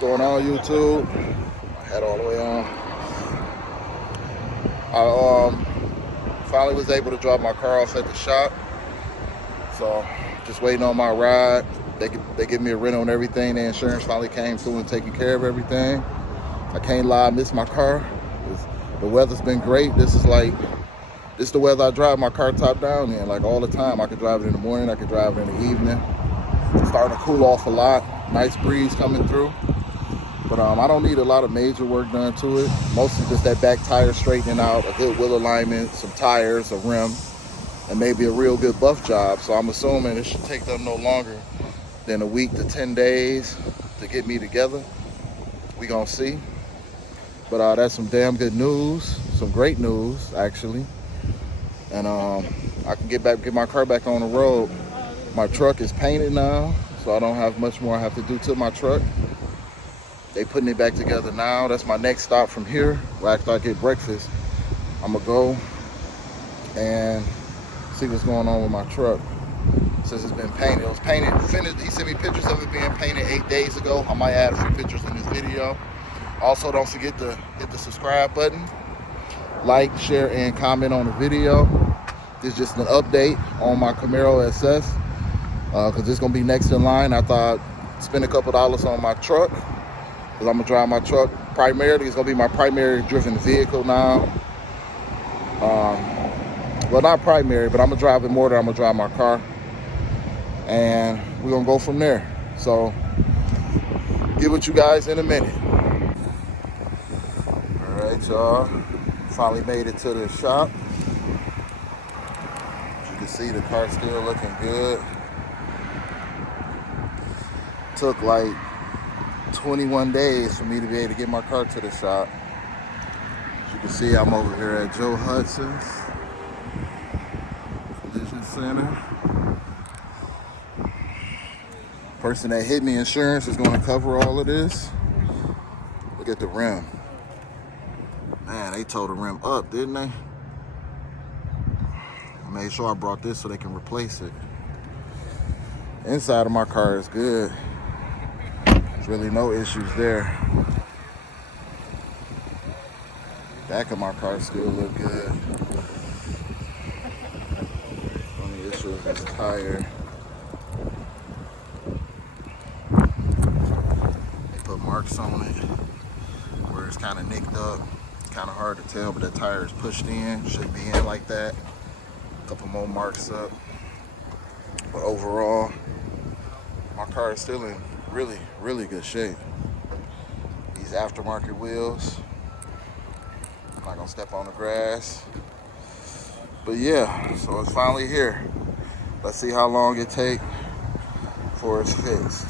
Going on YouTube? I had all the way on. I finally was able to drop my car off at the shop. So just waiting on my ride. They give me a rental and everything. The insurance finally came through and taking care of everything. I can't lie, I miss my car. The weather's been great. This is the weather I drive my car top down in, like all the time. I could drive it in the morning, I could drive it in the evening. It's starting to cool off a lot. Nice breeze coming through. But I don't need a lot of major work done to it. Mostly just that back tire straightening out, a good wheel alignment, some tires, a rim, and maybe a real good buff job. So I'm assuming it should take them no longer than a week to 10 days to get me together. We gonna see. But that's some damn good news, some great news actually. And I can get my car back on the road. My truck is painted now, so I don't have much more I have to do to my truck. They putting it back together now. That's my next stop from here. Well, after I get breakfast, I'm gonna go and see what's going on with my truck. Since it's been painted, it was painted, finished. He sent me pictures of it being painted 8 days ago. I might add a few pictures in this video. Also, don't forget to hit the subscribe button, like, share, and comment on the video. This is just an update on my Camaro SS, because it's gonna be next in line. I thought I'd spend a couple dollars on my truck, because I'm gonna drive my truck primarily. It's gonna be my primary driven vehicle now. Well, not primary, but I'm gonna drive it more than I'm gonna drive my car. And we're gonna go from there. So, get with you guys in a minute. All right, y'all. Finally made it to the shop. As you can see, the car's still looking good. Took like 21 days for me to be able to get my car to the shop. As you can see, I'm over here at Joe Hudson's Collision Center. Person that hit me insurance is going to cover all of this. Look at the rim. Man, they towed the rim up, didn't they? I made sure I brought this so they can replace it. Inside of my car is good. There's really no issues there. Back of my car still look good. Only issue is this tire. They put marks on it where it's kind of nicked up. Kind of hard to tell, but that tire is pushed in. Should be in like that. A couple more marks up. But overall, my car is still in really, really good shape. These aftermarket wheels. I'm not gonna step on the grass. But yeah, so it's finally here. Let's see how long it takes before it's fixed.